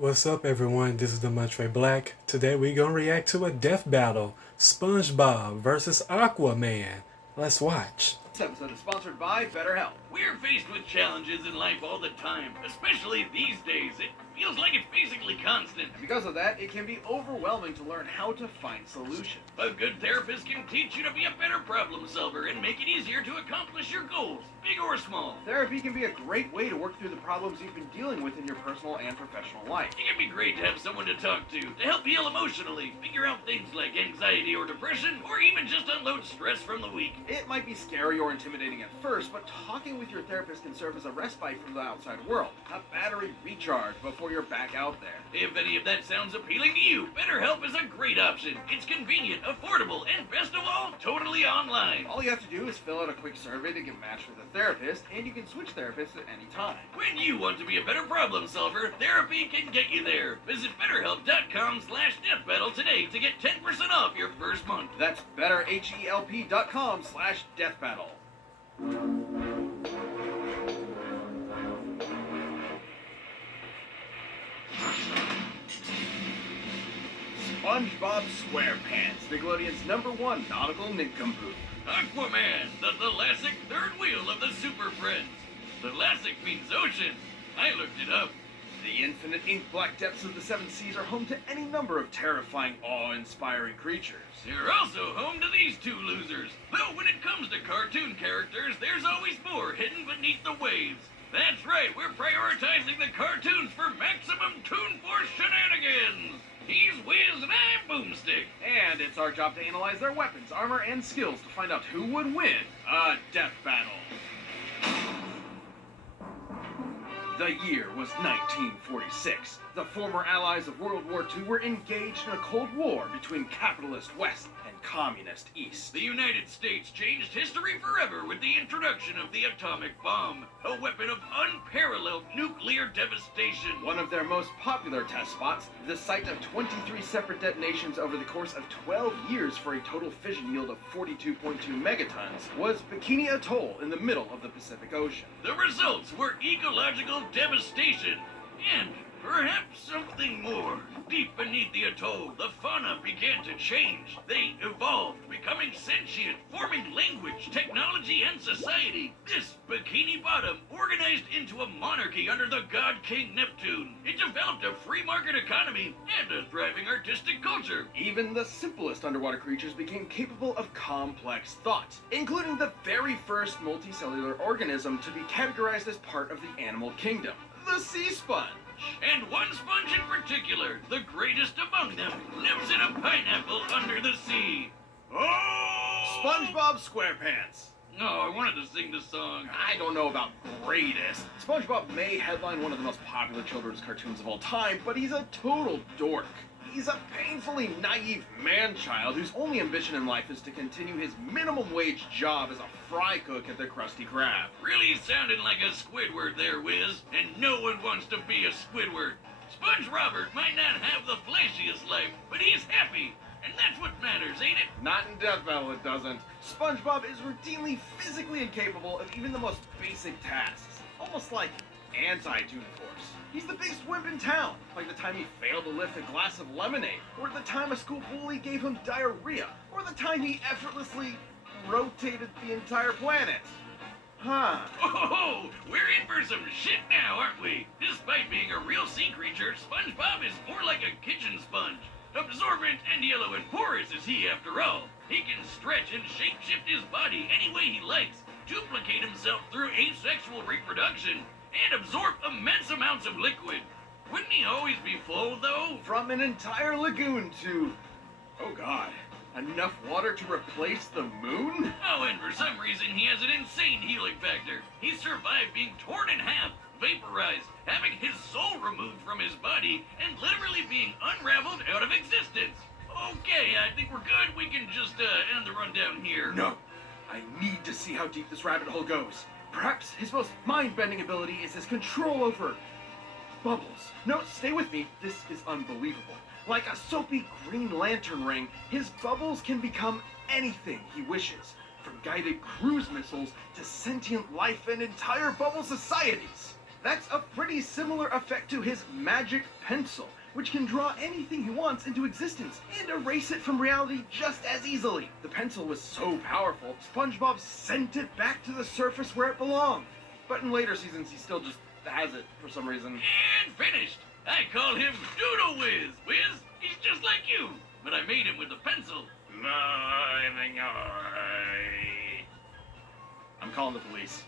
What's up, everyone? This is the Montre Black. Today we're gonna react to a death battle: SpongeBob versus Aquaman. Let's watch. This episode is sponsored by BetterHelp. We're faced with challenges in life all the time, especially these days. It feels like it's basically constant. And because of that, it can be overwhelming to learn how to find solutions. A good therapist can teach you to be a better problem solver and make it easier to accomplish your goals, big or small. Therapy can be a great way to work through the problems you've been dealing with in your personal and professional life. It can be great to have someone to talk to help heal emotionally, figure out things like anxiety or depression, or even just unload stress from the week. It might be scary or intimidating at first, but talking with your therapist can serve as a respite from the outside world, a battery recharge before you're back out there. If any of that sounds appealing to you, BetterHelp is a great option. It's convenient, affordable, and best of all, totally online. All you have to do is fill out a quick survey to get matched with a therapist, and you can switch therapists at any time. When you want to be a better problem solver, therapy can get you there. Visit BetterHelp.com/DeathBattle today to get 10% off your first month. That's BetterHelp.com/deathbattle. SpongeBob SquarePants, Nickelodeon's #1 nautical nincompoop. Aquaman, the thalassic third wheel of the Super Friends. Thalassic means ocean. I looked it up. The infinite ink-black depths of the seven seas are home to any number of terrifying, awe-inspiring creatures. They're also home to these two losers. Though when it comes to cartoon characters, there's always more hidden beneath the waves. That's right, we're prioritizing the cartoons for maximum Toon Force shenanigans. He's Wiz and I'm Boomstick. And it's our job to analyze their weapons, armor, and skills to find out who would win a death battle. The year was 1946. The former allies of World War II were engaged in a Cold War between capitalist West and communist East. The United States changed history forever with the introduction of the atomic bomb, a weapon of unparalleled nuclear devastation. One of their most popular test spots, the site of 23 separate detonations over the course of 12 years for a total fission yield of 42.2 megatons, was Bikini Atoll in the middle of the Pacific Ocean. The results were ecological devastation and perhaps something more. Deep beneath the atoll, the fauna began to change. They evolved, becoming sentient, forming language, technology, and society. This Bikini Bottom organized into a monarchy under the god King Neptune. It developed a free market economy and a thriving artistic culture. Even the simplest underwater creatures became capable of complex thought, including the very first multicellular organism to be categorized as part of the animal kingdom, the sea sponge. And one sponge in particular, the greatest among them, lives in a pineapple under the sea. Oh! SpongeBob SquarePants. No, I wanted to sing the song. I don't know about greatest. SpongeBob may headline one of the most popular children's cartoons of all time, but he's a total dork. He's a painfully naive man-child whose only ambition in life is to continue his minimum wage job as a fry cook at the Krusty Krab. Really sounding like a Squidward there, Wiz. And no one wants to be a Squidward. Sponge Robert might not have the flashiest life, but he's happy. And that's what matters, ain't it? Not in Death Battle, it doesn't. SpongeBob is routinely physically incapable of even the most basic tasks. Almost like anti-Toon Force. He's the biggest wimp in town, like the time he failed to lift a glass of lemonade, or the time a school bully gave him diarrhea, or the time he effortlessly rotated the entire planet. Huh. Oh, we're in for some shit now, aren't we? Despite being a real sea creature, SpongeBob is more like a kitchen sponge. Absorbent and yellow and porous is he, after all. He can stretch and shape-shift his body any way he likes, duplicate himself through asexual reproduction, and absorb immense amounts of liquid. Wouldn't he always be full, though? From an entire lagoon to... oh god. Enough water to replace the moon? Oh, and for some reason he has an insane healing factor. He survived being torn in half, vaporized, having his soul removed from his body, and literally being unraveled out of existence. Okay, I think we're good. We can just end the rundown here. No. I need to see how deep this rabbit hole goes. Perhaps his most mind-bending ability is his control over... bubbles. No, stay with me. This is unbelievable. Like a soapy Green Lantern ring, his bubbles can become anything he wishes. From guided cruise missiles to sentient life and entire bubble societies. That's a pretty similar effect to his magic pencil, which can draw anything he wants into existence and erase it from reality just as easily. The pencil was so powerful, SpongeBob sent it back to the surface where it belonged. But in later seasons, he still just has it for some reason. And finished. I call him Doodle Whiz. Whiz, he's just like you, but I made him with a pencil. I'm calling the police.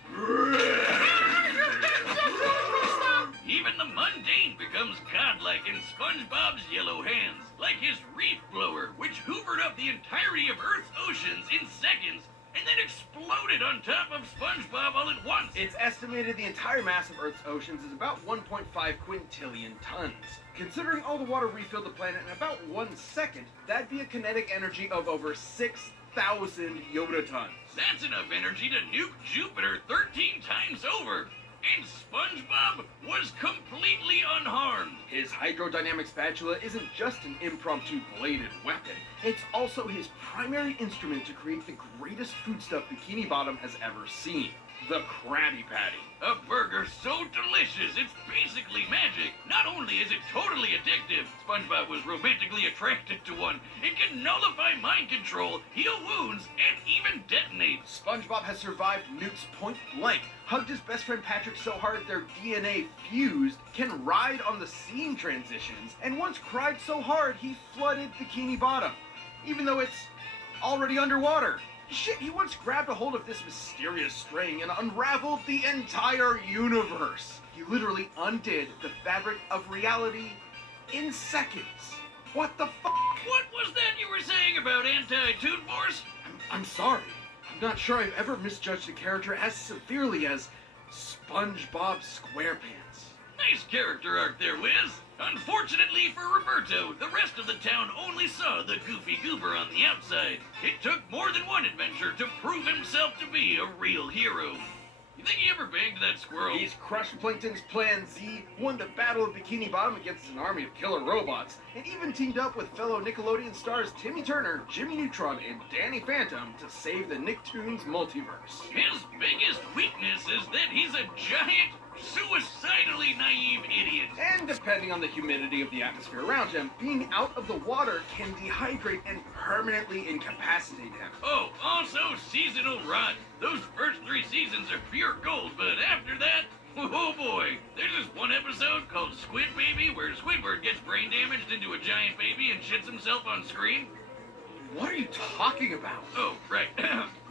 Even the mundane becomes godlike in SpongeBob's yellow hands, like his reef blower, which hoovered up the entirety of Earth's oceans in seconds and then exploded on top of SpongeBob all at once. It's estimated the entire mass of Earth's oceans is about 1.5 quintillion tons. Considering all the water refilled the planet in about 1 second, that'd be a kinetic energy of over 6,000 Yoda tons. That's enough energy to nuke Jupiter 13 times over. And SpongeBob was completely unharmed. His hydrodynamic spatula isn't just an impromptu bladed weapon. It's also his primary instrument to create the greatest foodstuff Bikini Bottom has ever seen. The Krabby Patty. A burger so delicious, it's basically magic. Not only is it totally addictive, SpongeBob was romantically attracted to one. It can nullify mind control, heal wounds, and even detonate. SpongeBob has survived nukes point blank, hugged his best friend Patrick so hard their DNA fused, can ride on the scene transitions, and once cried so hard he flooded Bikini Bottom, even though it's already underwater. Shit, he once grabbed a hold of this mysterious string and unraveled the entire universe. He literally undid the fabric of reality in seconds. What the fuck? What was that you were saying about Anti-Toon Force? I'm sorry. I'm not sure I've ever misjudged a character as severely as SpongeBob SquarePants. Nice character arc there, Wiz. Unfortunately for Roberto, the rest of the town only saw the goofy goober on the outside. It took more than one adventure to prove himself to be a real hero. You think he ever banged that squirrel? He's crushed Plankton's Plan Z, won the Battle of Bikini Bottom against an army of killer robots, and even teamed up with fellow Nickelodeon stars Timmy Turner, Jimmy Neutron, and Danny Phantom to save the Nicktoons multiverse. His biggest weakness is that he's a giant, suicidally naive idiot. And depending on the humidity of the atmosphere around him, being out of the water can dehydrate and permanently incapacitate him. Oh, also seasonal rot. Those first 3 seasons are pure gold, but after that, oh boy. There's this one episode called Squid Baby where Squidward gets brain damaged into a giant baby and shits himself on screen. What are you talking about? Oh, right.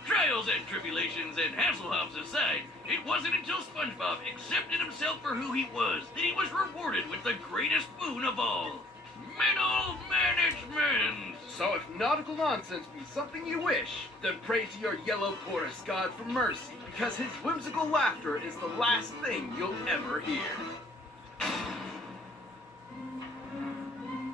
Trials and tribulations and Hasselhoffs aside, it wasn't until SpongeBob accepted himself for who he was that he was rewarded with the greatest boon of all. Middle management! So if nautical nonsense be something you wish, then pray to your yellow porous god for mercy, because his whimsical laughter is the last thing you'll ever hear.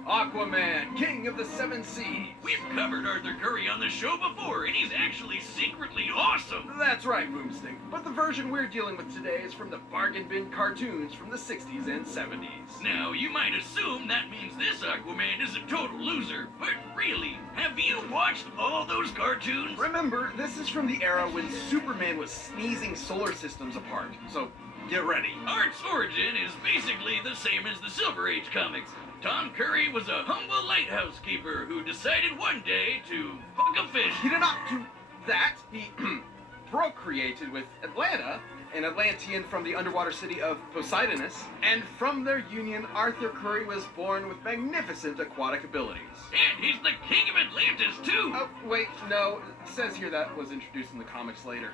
Aquaman, King of the Seven Seas. We've covered Arthur Curry on the show before, and he's actually secretly awesome. That's right, Boomstick. But the version we're dealing with today is from the bargain bin cartoons from the 60s and 70s. Now, you might assume that means this Aquaman is a total loser, but really, have you watched all those cartoons? Remember, this is from the era when Superman was sneezing solar systems apart, so get ready. Art's origin is basically the same as the Silver Age comics. Tom Curry was a humble lighthouse keeper who decided one day to fuck a fish. He did not do that. He procreated with Atlanta, an Atlantean from the underwater city of Poseidonus, and from their union, Arthur Curry was born with magnificent aquatic abilities. And he's the king of Atlantis, too! Oh, wait, no. It says here that was introduced in the comics later.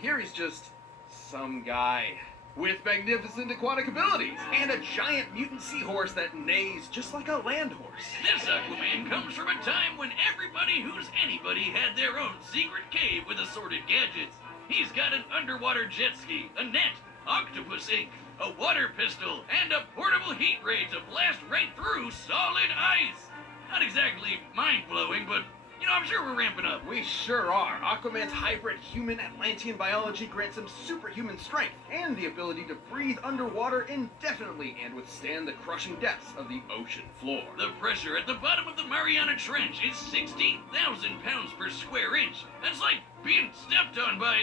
Here he's just some guy with magnificent aquatic abilities and a giant mutant seahorse that neighs just like a land horse. This Aquaman comes from a time when everybody who's anybody had their own secret cave with assorted gadgets. He's got an underwater jet ski, a net, octopus ink, a water pistol, and a portable heat ray to blast right through solid ice. Not exactly mind-blowing, but you know, I'm sure we're ramping up. We sure are. Aquaman's hybrid human Atlantean biology grants him superhuman strength and the ability to breathe underwater indefinitely and withstand the crushing depths of the ocean floor. The pressure at the bottom of the Mariana Trench is 16,000 pounds per square inch. That's like being stepped on by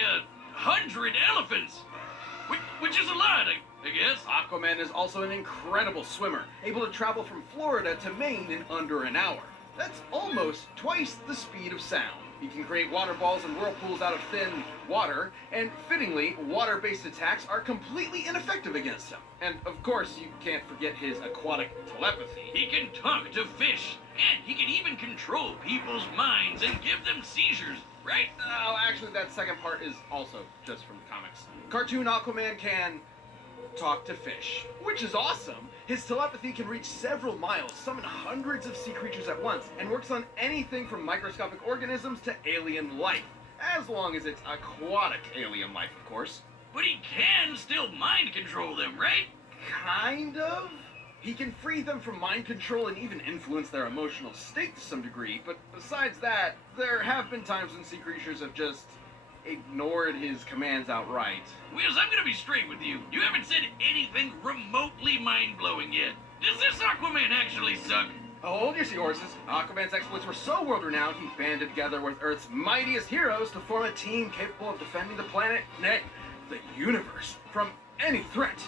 100 elephants. Which is a lot. I guess. Aquaman is also an incredible swimmer, able to travel from Florida to Maine in under an hour. That's almost twice the speed of sound. He can create water balls and whirlpools out of thin water, and fittingly, water-based attacks are completely ineffective against him. And of course, you can't forget his aquatic telepathy. He can talk to fish, and he can even control people's minds and give them seizures, right? Oh, actually, that second part is also just from the comics. Cartoon Aquaman can talk to fish, which is awesome. His telepathy can reach several miles, summon hundreds of sea creatures at once, and works on anything from microscopic organisms to alien life. As long as it's aquatic alien life, of course. But he can still mind control them, right? Kind of. He can free them from mind control and even influence their emotional state to some degree, but besides that, there have been times when sea creatures have just ignored his commands outright. Wiz, I'm gonna be straight with you. You haven't said anything remotely mind-blowing yet. Does this Aquaman actually suck? Hold your seahorses. Aquaman's exploits were so world-renowned, he banded together with Earth's mightiest heroes to form a team capable of defending the planet, nay, the universe, from any threat.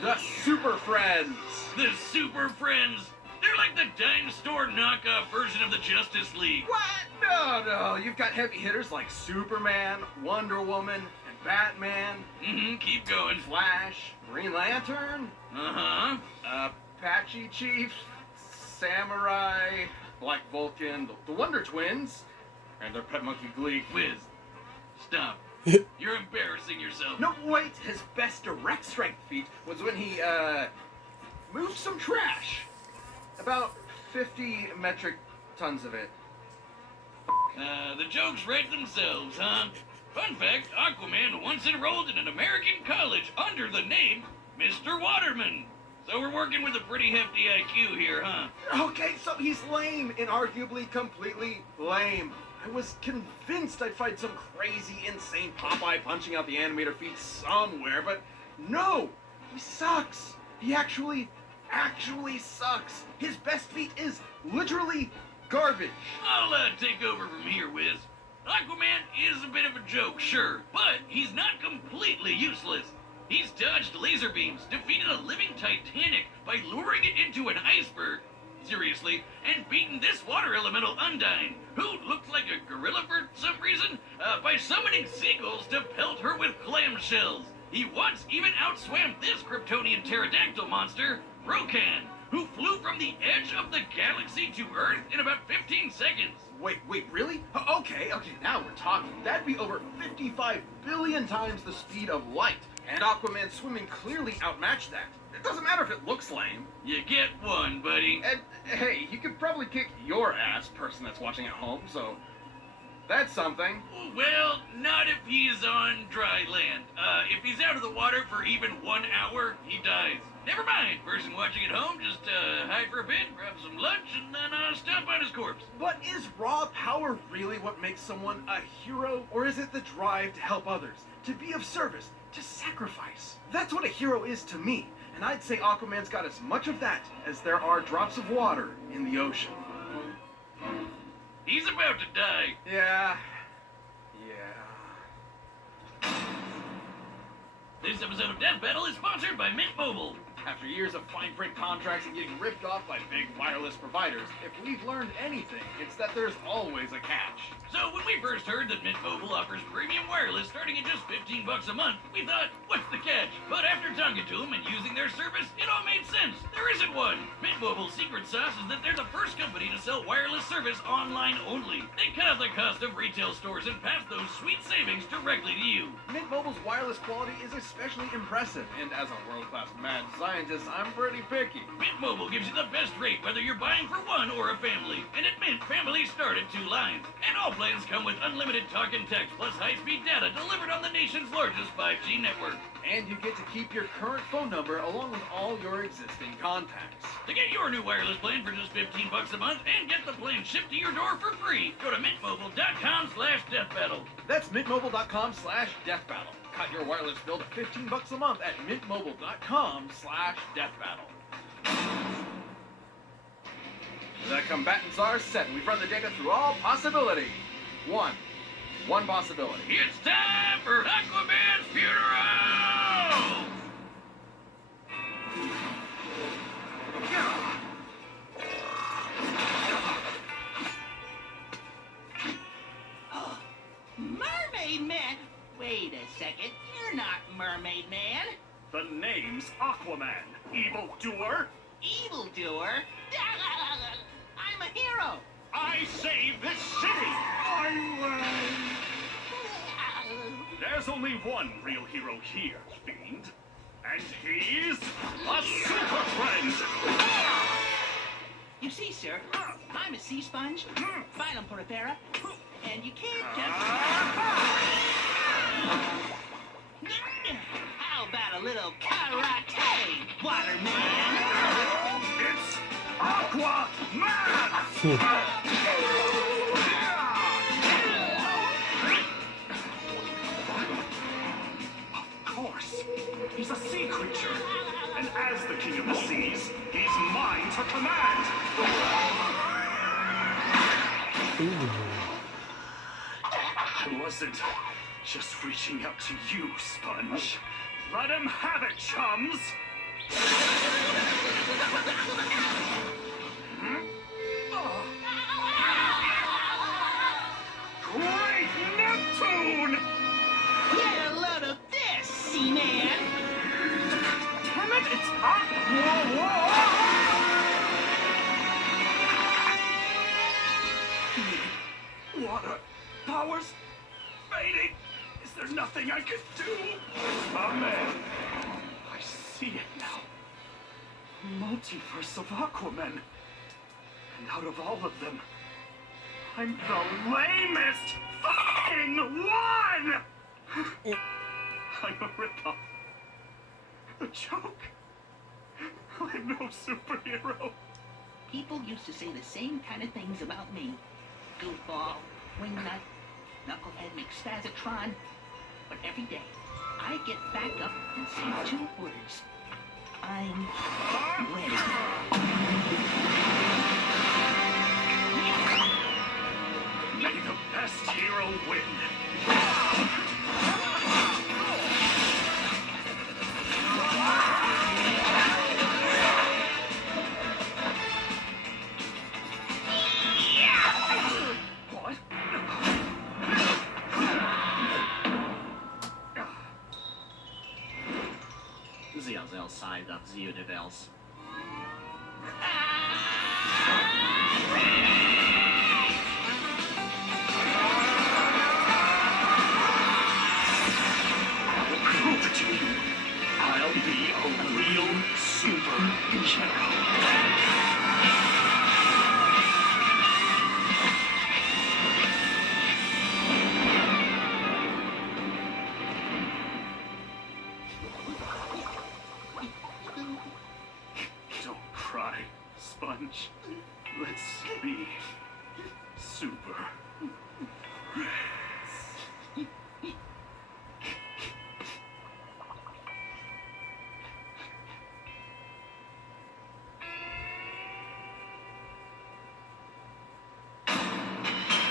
The Super Friends. The Super Friends. They're like the dime store knockoff version of the Justice League. What? No. You've got heavy hitters like Superman, Wonder Woman, and Batman. Keep going. Flash, Green Lantern. Apache Chief, Samurai, Black Vulcan, the Wonder Twins, and their pet monkey Gleek. Wiz, stop. You're embarrassing yourself. No, wait. His best direct strength feat was when he, moved some trash. About 50 metric tons of it. The jokes write themselves, huh? Fun fact, Aquaman once enrolled in an American college under the name Mr. Waterman. So we're working with a pretty hefty IQ here, huh? Okay, so he's lame, inarguably completely lame. I was convinced I'd find some crazy, insane Popeye punching out the animator feat somewhere, but no! He sucks! He actually sucks! His best feat is literally garbage! I'll take over from here, Wiz. Aquaman is a bit of a joke, sure, but he's not completely useless. He's dodged laser beams, defeated a living Titanic by luring it into an iceberg, seriously, and beaten this water elemental Undyne, who looked like a gorilla for some reason, by summoning seagulls to pelt her with clamshells. He once even outswam this Kryptonian pterodactyl monster, Rokan, who flew from the edge of the galaxy to Earth in about 15 seconds. Wait, really? Okay, now we're talking. That'd be over 55 billion times the speed of light. And Aquaman's swimming clearly outmatched that. It doesn't matter if it looks lame. You get one, buddy. And hey, you could probably kick your ass, person that's watching at home, so that's something. Well, not if he's on dry land. If he's out of the water for even 1 hour, he dies. Never mind, person watching at home, just hide for a bit, grab some lunch, and then stomp on his corpse. But is raw power really what makes someone a hero? Or is it the drive to help others, to be of service, to sacrifice? That's what a hero is to me, and I'd say Aquaman's got as much of that as there are drops of water in the ocean. He's about to die. Yeah. This episode of Death Battle is sponsored by Mint Mobile. After years of fine print contracts and getting ripped off by big wireless providers, if we've learned anything, it's that there's always a catch. So when we first heard that Mint Mobile offers premium wireless starting at just $15 a month, we thought, what's the catch? But after talking to them and using their service, it all made sense. There isn't one. Mint Mobile's secret sauce is that they're the first company to sell wireless service online only. They cut out the cost of retail stores and pass those sweet savings directly to you. Mint Mobile's wireless quality is especially impressive, and as a world-class mad scientist, I'm pretty picky. Mint Mobile gives you the best rate whether you're buying for one or a family. And at Mint, families start at 2 lines. And all plans come with unlimited talk and text plus high-speed data delivered on the nation's largest 5G network. And you get to keep your current phone number along with all your existing contacts. To get your new wireless plan for just $15 a month and get the plan shipped to your door for free, go to mintmobile.com/deathbattle. That's mintmobile.com/deathbattle. Cut your wireless bill to $15 a month at mintmobile.com/deathbattle. The combatants are set, and we've run the data through all possibility. One possibility. It's time for Aquaman's funeral! second. You're not Mermaid Man. The name's Aquaman, evildoer. Evildoer? I'm a hero. I saved this city. There's only one real hero here, Fiend. And he's a super friend. You see, sir, I'm a sea sponge, Phylum Porifera, and you can't just... How about a little karate, Waterman? It's Aquaman! Of course. He's a sea creature. And as the king of the seas, he's mine to command. I wasn't just reaching out to you, Sponge. Let him have it, chums! Great Neptune! Get a load of this, Seaman! Damn it, it's Aqua! Water powers fading. Is there nothing I could do? Amen. I see it now. Multiverse of Aquaman. And out of all of them, I'm the lamest fucking one! I'm a ripoff. A joke. I'm no superhero. People used to say the same kind of things about me. Goofball, Wingnut, Knucklehead McSpazatron. But every day, I get back up and say 2 words. I'm ready. May the best hero win. What? The other side of the universe. Prove it to you. I'll be a real superhero. Don't cry, Sponge. Let's be super.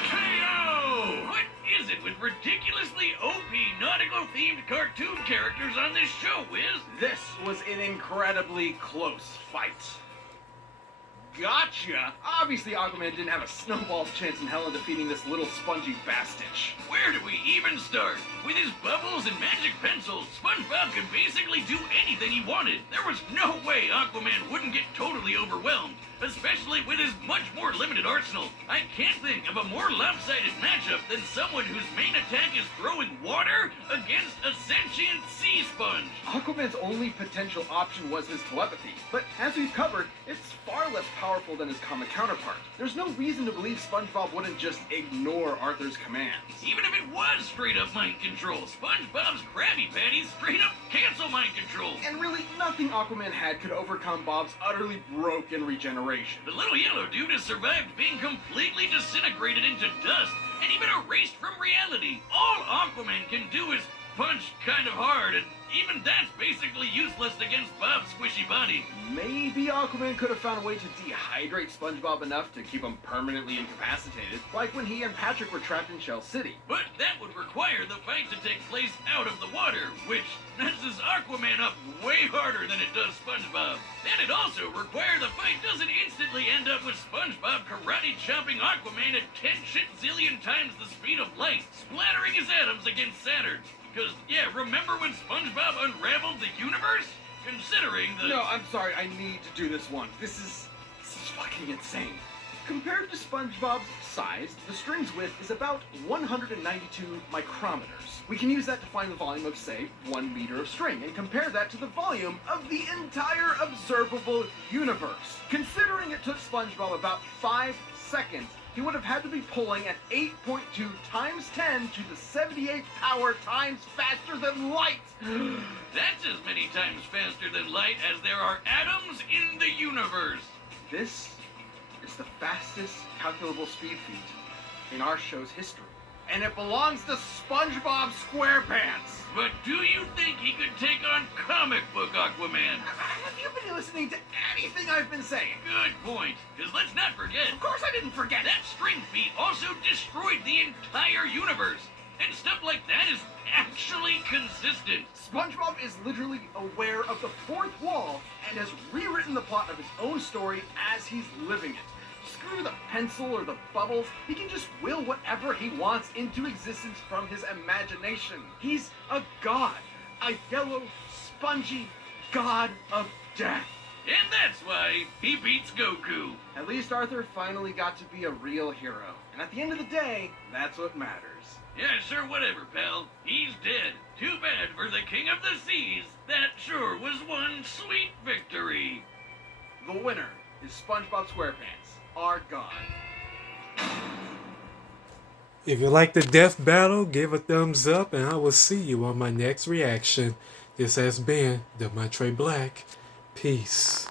KO! What is it with ridiculously OP nautical-themed cartoon characters on this show, Wiz? This was an incredibly close fight. Gotcha! Obviously, Aquaman didn't have a snowball's chance in hell in defeating this little spongy bastich. Where do we even start? With his bubbles and magic pencils, SpongeBob could basically do anything he wanted. There was no way Aquaman wouldn't get totally overwhelmed, especially with his much more limited arsenal. I can't think of a more lopsided matchup than someone whose main attack is throwing water against a sentient sea sponge. Aquaman's only potential option was his telepathy, but as we've covered, it's far less powerful than his comic counterpart. There's no reason to believe SpongeBob wouldn't just ignore Arthur's commands. Even if it was straight up mind control, SpongeBob's Krabby Patties straight up cancel mind control. And really, nothing Aquaman had could overcome Bob's utterly broken regeneration. The little yellow dude has survived being completely disintegrated into dust and even erased from reality. All Aquaman can do is punch kind of hard, and even that's basically useless against Bob's squishy body. Maybe Aquaman could have found a way to dehydrate SpongeBob enough to keep him permanently incapacitated, like when he and Patrick were trapped in Shell City. But that would require the fight to take place out of the water, which messes Aquaman up way harder than it does SpongeBob. And it also require the fight doesn't instantly end up with SpongeBob karate chopping Aquaman at 10 shit zillion times the speed of light, splattering his atoms against Saturn. Because, yeah, remember when SpongeBob unraveled the universe? Considering the... No, I'm sorry. I need to do this one. This is fucking insane. Compared to SpongeBob's size, the string's width is about 192 micrometers. We can use that to find the volume of, say, 1 meter of string, and compare that to the volume of the entire observable universe. Considering it took SpongeBob about 5 seconds, he would have had to be pulling at 8.2 times 10 to the 78th power times faster than light. That's as many times faster than light as there are atoms in the universe. This is the fastest calculable speed feat in our show's history. And it belongs to SpongeBob SquarePants. But do you think he could take on comic book Aquaman? Have you been listening to anything I've been saying? Good point. Because let's not forget, Of course I didn't forget. that string feat also destroyed the entire universe. And stuff like that is actually consistent. SpongeBob is literally aware of the fourth wall and has rewritten the plot of his own story as he's living it. Screw the pencil or the bubbles, he can just will whatever he wants into existence from his imagination. He's a god, a yellow, spongy god of death. And that's why he beats Goku. At least Arthur finally got to be a real hero. And at the end of the day, that's what matters. Yeah, sure, whatever, pal. He's dead. Too bad for the King of the Seas. That sure was one sweet victory. The winner is SpongeBob SquarePants, our god. If you like the death battle, give a thumbs up, and I will see you on my next reaction. This has been the Montre Black. Peace.